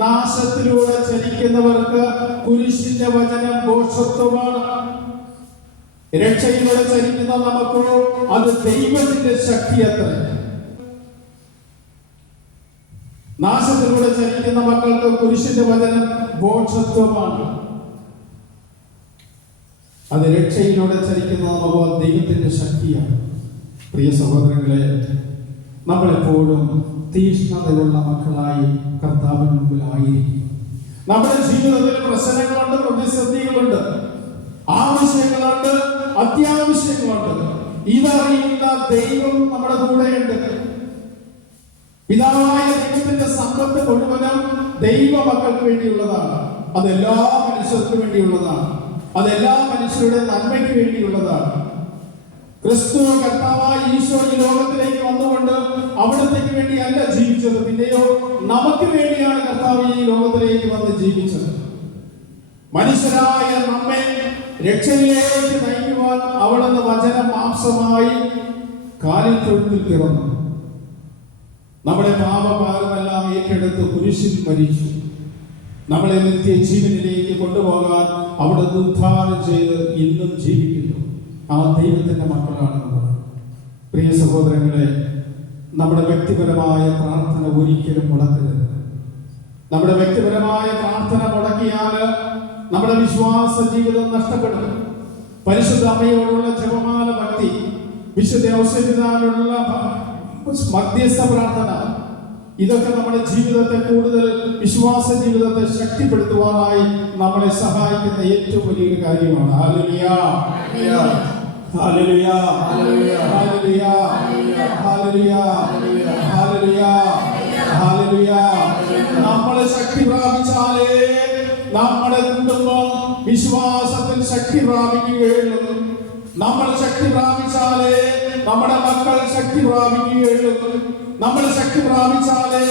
നാശത്തിലൂടെ ചരിക്കുന്നവർക്ക് കുരിശിന്റെ വചനം ഭോഷത്വമാണ്. രക്ഷയിലൂടെ ചരിക്കുന്ന നമുക്കോ അത് ദൈവത്തിന്റെ ശക്തിയത്ര. നാശത്തിലൂടെ ചരിക്കുന്ന മക്കൾക്ക് കുരിശിന്റെ വചനം ഭോഷത്വമാണ്. അത് രക്ഷയിലൂടെ ചരിക്കുന്ന നമുക്ക് ദൈവത്തിന്റെ ശക്തിയാണ്. പ്രിയ സഹോദരങ്ങളെ, നമ്മളെപ്പോഴും തീഷ്ണതയുള്ള മക്കളായി കർത്താവിന് മുമ്പിലായിരിക്കും. നമ്മുടെ ജീവിതത്തിൽ പ്രശ്നങ്ങളുണ്ട്, പ്രതിസന്ധികളുണ്ട്, ആവശ്യങ്ങളുണ്ട്, അത്യാവശ്യങ്ങളുണ്ട്. ഇതറിയുന്ന ദൈവം നമ്മുടെ കൂടെയുണ്ട്. പിതാവായ ദൈവത്തിന്റെ സമ്പത്ത് മുഴുവനും ദൈവ മക്കൾക്ക് വേണ്ടിയുള്ളതാണ്. അതെല്ലാ മനുഷ്യർക്ക് വേണ്ടിയുള്ളതാണ്. അതെല്ലാ മനുഷ്യരുടെ നന്മയ്ക്ക് വേണ്ടിയുള്ളതാണ്. ക്രിസ്തു കർത്താവായ ഈശോ ഈ ലോകത്തിലേക്ക് വന്നുകൊണ്ട് അവിടത്തേക്ക് വേണ്ടിയല്ല ജീവിച്ചത്, പിന്നെയോ നമുക്ക് വേണ്ടിയാണ് കർത്താവ് ഈ ലോകത്തിലേക്ക് വന്ന് ജീവിച്ചത്. മനുഷ്യരായ നമ്മെ രക്ഷയിലേക്ക് നയിക്കുവാൻ അവിടുന്ന് വചനം മാംസമായി കാലിൽ തൊഴുത്തിൽ പിറന്നു. നമ്മുടെ പാപഭാരമെല്ലാം ഏറ്റെടുത്ത് കുരിശിൽ മരിച്ചു. നമ്മളെ നിത്യ ജീവനിലേക്ക് കൊണ്ടുപോകാൻ അവിടുന്ന് ഉദ്ധാനം ചെയ്ത് ഇന്നും ജീവിക്കുന്നു. ആ ദൈവത്തിന്റെ മക്കളാണ് നമ്മൾ. പ്രിയ സഹോദരങ്ങളെ, നമ്മുടെ വ്യക്തിപരമായ പ്രാർത്ഥന ഒരിക്കലും മുടക്കരുത്. നമ്മുടെ വ്യക്തിപരമായ പ്രാർത്ഥന മുടക്കിയാൽ നമ്മുടെ വിശ്വാസ ജീവിതം നഷ്ടപ്പെടും. പരിശുദ്ധ അമ്മയോടുള്ള ജപമാല ഭക്തി, വിശുദ്ധ ഔഷധിയോടുള്ള മധ്യസ്ഥ പ്രാർത്ഥന, ഇതൊക്കെ നമ്മുടെ ജീവിതത്തെ കൂടുതൽ വിശ്വാസ ജീവിതത്തെ ശക്തിപ്പെടുത്തുവാനായി നമ്മളെ സഹായിക്കുന്ന ഏറ്റവും വലിയൊരു കാര്യമാണ്. Hallelujah, hallelujah, hallelujah, hallelujah, hallelujah, hallelujah. നമ്മളെ ശക്തി പ്രാപിച്ചാലേ നമ്മുടെ കുടുംബം വിശ്വാസത്തിൽ ശക്തി പ്രാപിക്കുകയുള്ളൂ. നമ്മൾ ശക്തി പ്രാപിച്ചാലേ നമ്മുടെ മക്കൾ ശക്തി പ്രാപിക്കുകയുള്ളൂ. നമ്മൾ ശക്തി പ്രാപിച്ചാലേ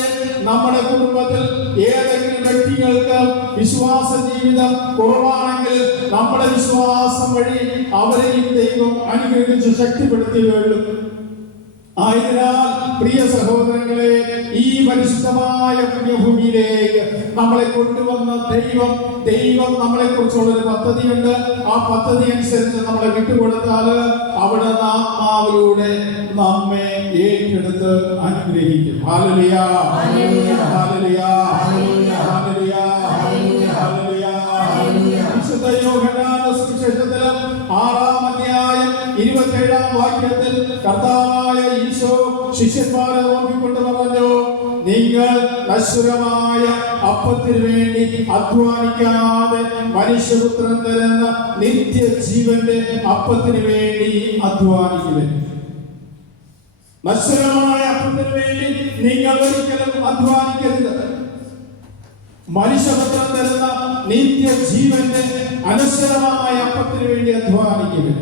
നമ്മുടെ കുടുംബത്തിൽ ഏതെങ്കിലും വ്യക്തികൾക്ക് വിശ്വാസ ജീവിതം കുറവാണെങ്കിൽ നമ്മുടെ വിശ്വാസം വഴി അവരെയും ദൈവം അനുഗ്രഹിച്ച് ശക്തിപ്പെടുത്തുകയുള്ളൂ. ആയതിനാൽ പ്രിയ സഹോദരങ്ങളെ, ഈ പരിശുദ്ധമായ പുണ്യഭൂമിയിലേക്ക് നമ്മളെ കൊണ്ടുവന്ന ദൈവം നമ്മളെ കുറിച്ചുള്ള ഒരു പദ്ധതിയുണ്ട്. ആ പദ്ധതി അനുസരിച്ച് നമ്മളെ വിട്ടുകൊടുത്താൽ അവിടെ ആത്മാവിലൂടെ നമ്മെ ഏറ്റെടുത്ത് അനുഗ്രഹിക്കും. Hallelujah, hallelujah, hallelujah, hallelujah. വിശുദ്ധ യോഹന്നാന്റെ സുവിശേഷത്തിൽ 6-ാം അധ്യായം 27-ാം വാക്യത്തിൽ കർത്താവായ ഈശോ ശിഷ്യന്മാരെ നോക്കിക്കൊണ്ട് പറഞ്ഞു, നിങ്ങൾ നശ്വരമായ അപ്പത്തിന് വേണ്ടി അധ്വാനിക്കാതെ മനുഷ്യപുത്രൻ തരുന്ന നിത്യജീവന്റെ അപ്പത്തിന് വേണ്ടി അധ്വാനിക്കുവിൻ. നശ്വരമായ അപ്പത്തിന് വേണ്ടി നിങ്ങൾ ഒരിക്കലും അധ്വാനിക്കരുത്. മനുഷ്യപുത്രൻ തരുന്ന നിത്യജീവന്റെ അനശ്വരമായ അപ്പത്തിന് വേണ്ടി അധ്വാനിക്കുവിൻ.